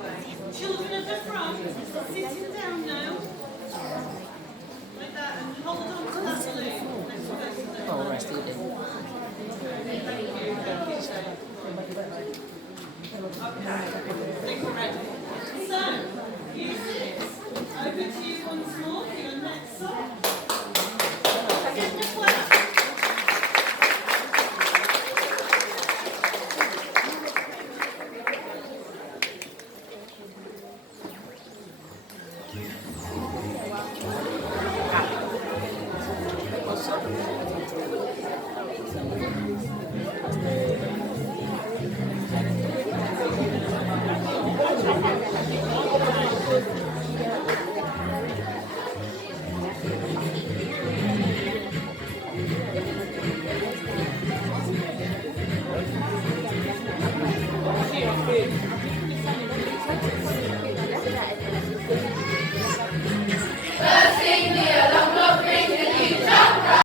Children at the front, sitting down now. Like that, and hold on to that balloon. Next person. Oh, rest of the day. Thank you, Shane. Okay,